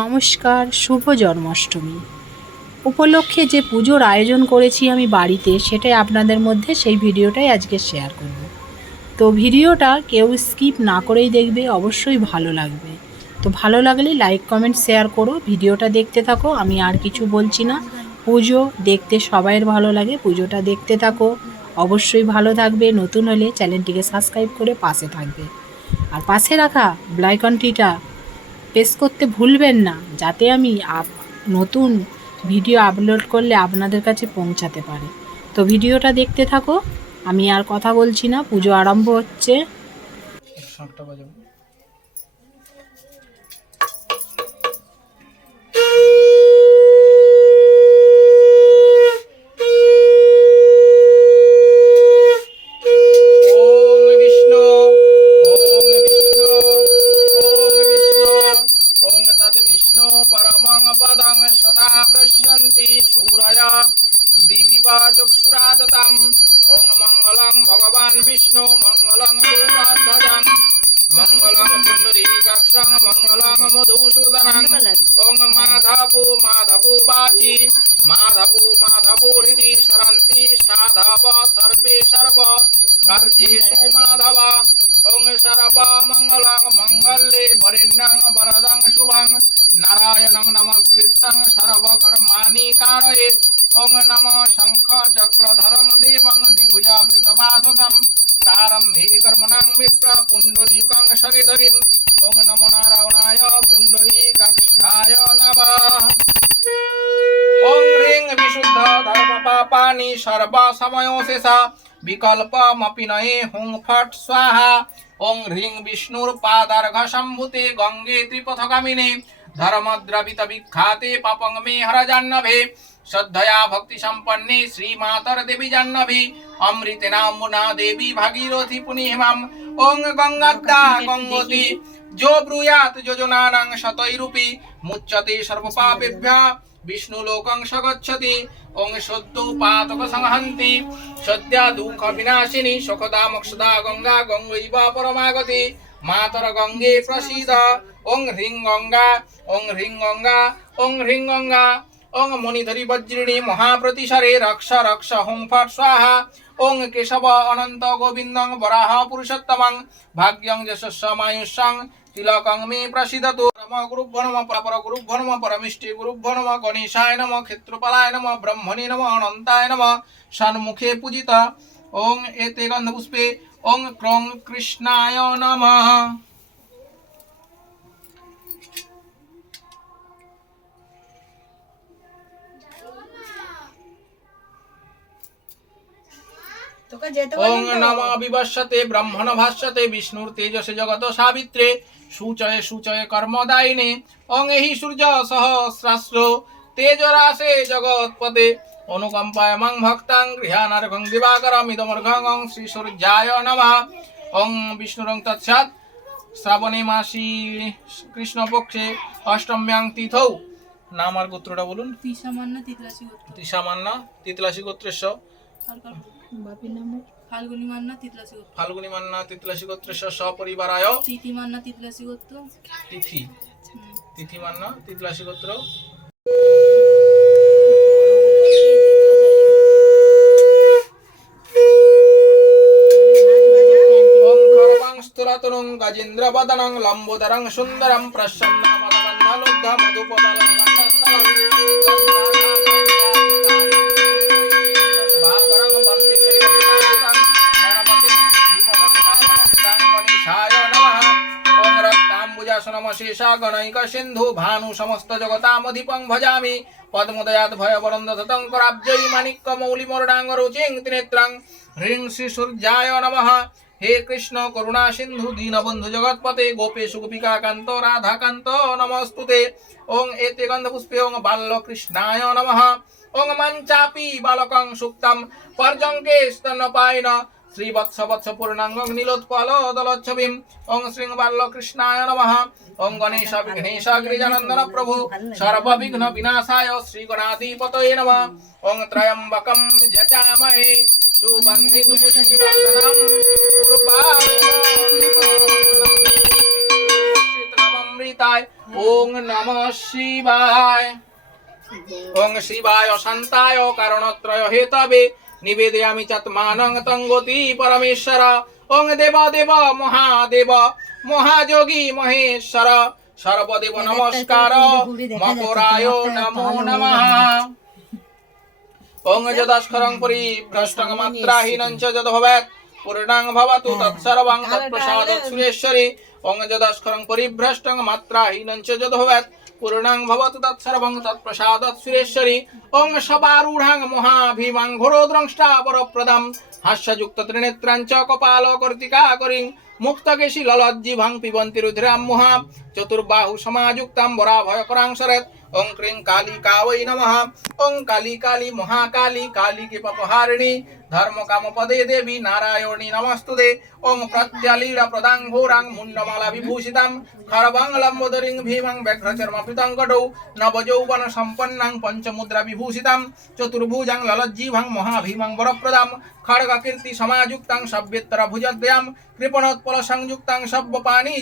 নমস্কার, শুভ জন্মাষ্টমী। উপলক্ষে যে পুজোর আয়োজন করেছি আমি বাড়িতে, সেটাই আপনাদের মধ্যে সেই ভিডিওটাই আজকে শেয়ার করব। তো ভিডিওটা কেউ স্কিপ না করেই দেখবে, অবশ্যই ভালো লাগবে। তো ভালো লাগলে লাইক কমেন্ট শেয়ার করো, ভিডিওটা দেখতে থাকো, আমি আর কিছু বলছি না। পুজো দেখতে সবাইয়ের ভালো লাগে, পুজোটা দেখতে থাকো। অবশ্যই ভালো থাকবে, নতুন হলে চ্যানেলটিকে সাবস্ক্রাইব করে পাশে থাকবে। আর পাশে রাখা ব্লাইকনটিটা প্রেস করতে ভুলবেন না, যাতে আমি আপ- নতুন ভিডিও আপলোড করলে আপনাদের কাছে পৌঁছাতে পারে। তো ভিডিওটা দেখতে থাকো, আমি আর কথা বলছি না, পুজো আরম্ভ হচ্ছে। বিষ্ণু পরমং পদং সদা পশ্যন্তি সূরয় দিবিবা চক্ষুরাদতম ওম মঙ্গলং ভগবান বিষ্ণু মঙ্গলং গুরুধ্বজং মঙ্গলং পুণ্ডরীকাক্ষং মঙ্গলং মধুসূদনং ওং মাধবো মাধবো বাচি মাধবো মাধবো হৃদি সরন্তি সাধব সর্বে সর্ব কার্যেষু মাধব ওং সর্ব মঙ্গলং বরেণ্যং বরদং শুভং নারায়ণং নমস্কৃত্যং সর্বকর্মাণি কারয়েৎ ওং নম শঙ্খ চক্রধরং দেবং দ্বিভুজাবৃতবাসসম প্রারম্ভে কর্মণাং বিপ্র পুণ্ডরীকং শরিধরিম ওং নমো নারায়ণায় পুণ্ডরীকাক্ষায় নমঃ ওং বিশুদ্ধ ধর্ম পাপানি সর্ব সময়োশেষ বিকল্পমপি নয়ে হুং ফট স্বাহা। ওং হ্রিং বিষ্ণুর পাদার্ঘ সম্ভূতে গঙ্গে ত্রিপথগামিনে ধর্মদ্রবিত বিখ্যাতে পাপং মে হর জাহ্নভে শ্রদ্ধয়া ভক্তি সম্পন্নে শ্রীমাতর দেবী জাহ্নভি। অমৃতে নামুনা দেবী ভাগীরথী পুনিহিমাম। ওং গঙ্গাদা। গঙ্গতি যো ব্রুয়াত যোজনানাং শতৈরূপী। মুচ্যতে সর্বপাপেভ্যা। বিষ্ণুলোকং সগচ্ছতি ওং সদ্যৌপাতক সংহন্তি সদ্যা দুঃখ বিনাশিনী সুখদা মোক্ষদা গঙ্গা গঙ্গৈব পরমাগতি মাতর গঙ্গে প্রসিদ ওং হ্রিং গঙ্গা ওং হ্রিং গঙ্গা ওং হ্রিং গঙ্গা ওং মণিধরি বজ্রিণী মহাপ্রতিসরে রক্ষ রক্ষ হুং ফট স্বাহা ওং কেশব অনন্ত গোবিন্দ বরাহ পুরুষোত্তম ভাগ্যং যশস্ব মায়ুষং তিলকং মে প্রসিদতু নম গুরুভ্য নম পর গুরুভ্য নম পরমিষ্টি গুরুভ্য নম গণেশায় নম ক্ষেত্রপালায় নম ব্রহ্মণে নম অনন্তায় নম সন্মুখে পূজিত ওং এতে গন্ধপুষ্পে ওং ক্রং কৃষ্ণায় নমঃ ওং নম ব্রহ্মণ ভাষ্যতে বিষ্ণুর তেজসে জগত সাবিত্রে সূচয়ে সূচয়ে কর্মদায়িনে ওং এহি সূর্য সহস্রাস্র তেজরাসে জগৎপতে অনুকম্পায় মং ভক্তাং গৃহানার্ঘং দিবাকরম ইদমর্ঘং শ্রী সূর্যায় নমঃ। অং বিষ্ণুরং তৎসাৎ শ্রাবণে মাসি কৃষ্ণপক্ষে অষ্টম্যাং তিথৌ। নাম আর গোত্রটা বলুন। তিতলাসি গোত্র। তিসামান্না তিতলাসী গোত্রেশ আর কার বাপির নাম ফাল্গুনি মান্না তিতলাসি গোত্র। ফাল্গুনি মান্না তিতলাসী গোত্রেশ সপরিবারায়। তিথি মান্না তিতলাসি গোত্র। তিথি। তিথি মান্না তিতলাসী গোত্র। রক্তাম্বুজাসনমশেষা গণৈক সিন্ধু ভানু সমস্ত জগতামধিপং ভজামি পদ্মদয়াৎ ভয়বরন্দতং করাব্জয়ী মাণিক্য মৌলিমরডাঙ্গরুচিং ত্রিনেত্রং হ্রিং শ্রী সূর্যায় নমঃ হে কৃষ্ণ, করুণা সিন্ধু, দীনবন্ধু জগৎপতে গোপেশু গোপিকা কান্ত রাধাকান্ত, নমস্তুতে। ওং এতে গন্ধপুষ্পে ওং বাল্য কৃষ্ণায় নমঃ। ওং মঞ্চাপি বালকং সুক্তম, পর্যঙ্কে স্তন্যপায়ন শ্রীবৎস বৎস পূর্ণাঙ্গং নীলোৎপল দলচ্ছবিম ওং শ্রী বাল্য কৃষ্ণায় নমঃ। ওং গণেশ বিঘ্নেশ গিরিজানন্দন প্রভু সর্ববিঘ্ন বিনাশায় শ্রী গণাধিপতয়ে নমঃ। ওং ত্রয়ম্বকম যজামহে। সুগন্ধিং ওং শিবায়। ওং শিবায় শান্তায় কারণত্রয় হেতবে নিবেদয়ামি চাত্মানং তঙ্গতি পরমেশ্বর। ওং দেব দেব মহাদেব মহাযোগী মহেশ্বর। সর্বদেব নমস্কার মকরায় নমো নমঃ। ওং যদস্করং পরিভ্রষ্টং মাত্রাহীনং চ যদ ভবেৎ পূর্ণাং ভবতু তৎসর্বং তৎপ্রসাদৎ সুরেশ্বরী ওং যদস্করং পরিভ্রষ্টং মাত্রাহীনং চ যদ ভবেৎ পূর্ণাং ভবতু তৎসর্বং তৎপ্রসাদৎ সুরেশ্বরী। ওং সবারূঢ়াং মহাভীমাং ঘোরোদ্রংষ্টা বরপ্রদম। হাস্যযুক্ত ত্রিনেত্রাং চ কপাল কর্তিকা করিং। মুক্তকেশী ললজ্জিভাং পিবন্তি রুধিরাম মুহা। চতুর্বাহু সমাযুক্তাম বরাভয়করাং শরৎ। ওং ক্রিং কালী কাবৈ নমঃ। ওং কালী কালী মহাকালী কালী কি ধর্ম কাম পদে দেবী নারায়ণী নমস্তুতে। ওং প্রত্যালীড় প্রদাং ঘোরাং মুন্ডমালা বিভূষিতাম। খরবাং লম্বোদরিং ভীমং ব্যঘ্রচর্ম পিতঙ্কটৌ নবযৌবন সম্পন্নাং পঞ্চমুদ্রা বিভূষিতাম। চতুর্ভুজাং ললজ্জীভাং মহাভীমং বরপ্রদাম। খড়গ কীর্তি সমাযুক্তাং সভ্যেত্তর ভুজদ্বয়াম। কৃপণোৎপল সংযুক্তাং সব্যপানি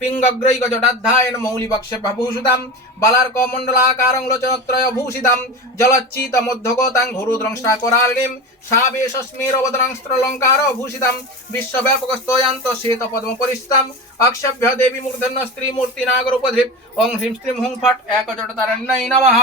পিঙ্গগ্রৈক জটাধ্যায়ন মৌলিবক্ষে ভূষিতাম বালার্ক মণ্ডলাকারং লোচনত্রয় ভূষিতাম। জলচ্চিত মধ্যগতাং ঘুরুদ্রংষ্টা করালিনীম সাবেশস্মেরবদনাং স্ত্রলঙ্কার ভূষিতাম বিশ্বব্যাপকস্তয়ান্ত শ্বেত পদ্ম পরিস্তাম অক্ষভ্য দেবী মূর্ধন্য স্ত্রী মূর্তি নাগরূপধৃপ, ওং হ্রিম শ্রীম হুং ফট এক জটতারণ্যై নমঃ।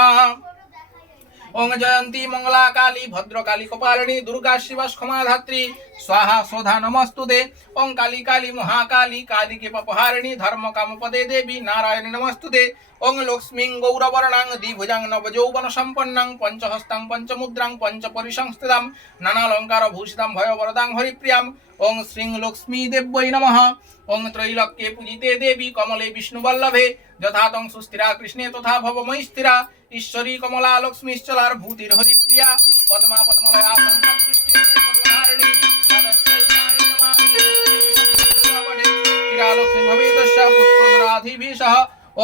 ওং জয়ন্তী মঙ্গলা কালী ভদ্রকালী কপালিনী, দুর্গা শিবা ক্ষমাধাত্রী স্বাহা সোধা নমস্তুতে। ওং কালী কালী মহাকালী, কালী কে পপহারিণী ধর্ম কামপদে দেবী, নারায়ণী নমস্তুতে। ওং লক্ষ্মীং গৌরবর্ণাং, দ্বিভুজাং নবযৌবন সম্পন্নাং, পঞ্চহস্তাং পঞ্চমুদ্রাং পঞ্চপরিসংস্থিতাং নানালঙ্কার ভূষিতাং ভয়বরদাং হরিপ্রিয়াম। ওং শ্রীং লক্ষ্মী দেব্যৈ নমঃ। ওং ত্রৈলোক্যে পূজিতে দেবী কমলে বিষ্ণুবল্লভে যথা তং সুস্থিরা কৃষ্ণে তথা ভবময়ী স্থিরা ঈশ্বরী কমলা লক্ষ্মীশ্চলার ভূতির হরিপ্রিয়া। পদ্মা পদ্মলয়া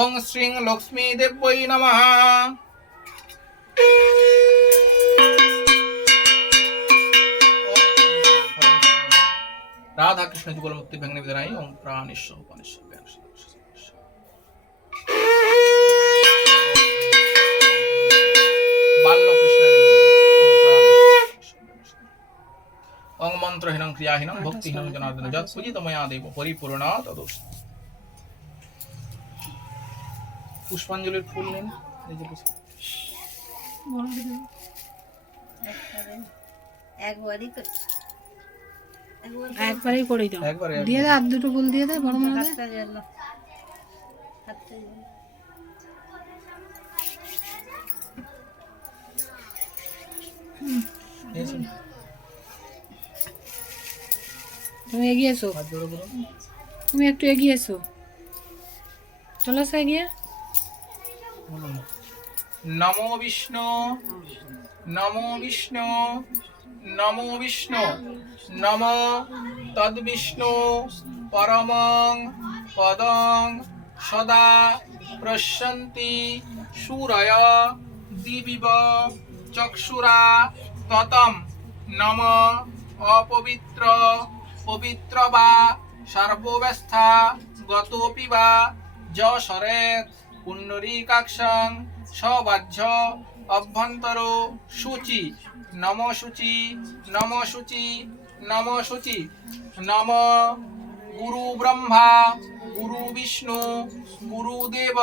ওং শ্রীং লক্ষ্মী রাধা কৃষ্ণ যুগল মুক্তি ভঙ্গ নিবেদনাই ওং প্রাণেশ্বর উপনিশ্বর মন্ত্রহীনং ক্রিয়াহীনং জনার্দন যৎ পূজিত ময়া দেব পরিপূর্ণ তদোষ পুষ্পাঞ্জলির ফুল নিন এই যে একবারই তো একবার করে দাও। একবারে দিয়ে দাও আর দুটো ফুল দিয়ে দাও বড় মনে হাতটা তুমি এগিয়ে এসো। তুমি একটু এগিয়ে এসো। চলে এসো এগিয়ে। নমো বিষ্ণু। নমো বিষ্ণু। নমো বিষ্ণু। নম তদ্বিষ্ণু। পরমং পদং সদা প্রশন্তি সুরয় দিবিব চক্ষুরা ততম। নম অপবিত্র। পবিত্র বা সর্বব্যস্থা গতোপি বা যশরেত। পুণ্ডরীকাক্ষং সবাহ্য অভ্যন্তর সূচি। নম সূচি নম সূচি নম সূচি। নম গুরু ব্রহ্মা, গুরু বিষ্ণু গুরুদেব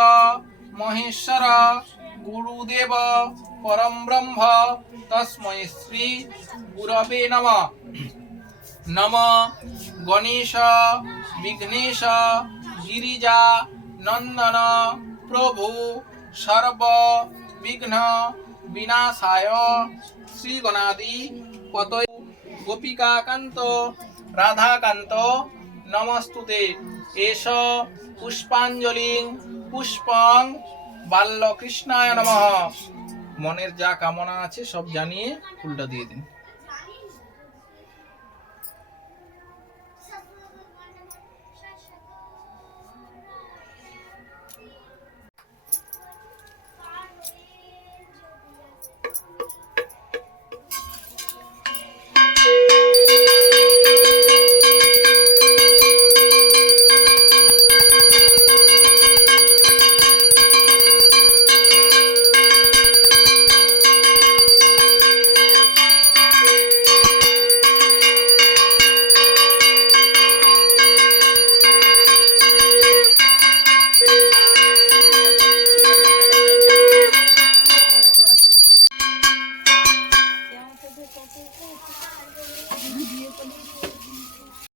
মহেশ্বর গুরুদেব পরম ব্রহ্ম। তস্মৈ শ্রী গুরবে নমঃ। নম গণেশ, বিঘ্নেশ, গিরিজা, নন্দন, প্রভু, সর্ব বিঘ্ন, বিনাশায় শ্রী গণাদি পত গোপিকাকান্ত, রাধাকান্ত, নমস্তুতে। এষ পুষ্পাঞ্জলি পুষ্পং বাল্যকৃষ্ণায় নমঃ। মনের যা কামনা আছে সব জানিয়ে ফুলটা দিয়ে দিন।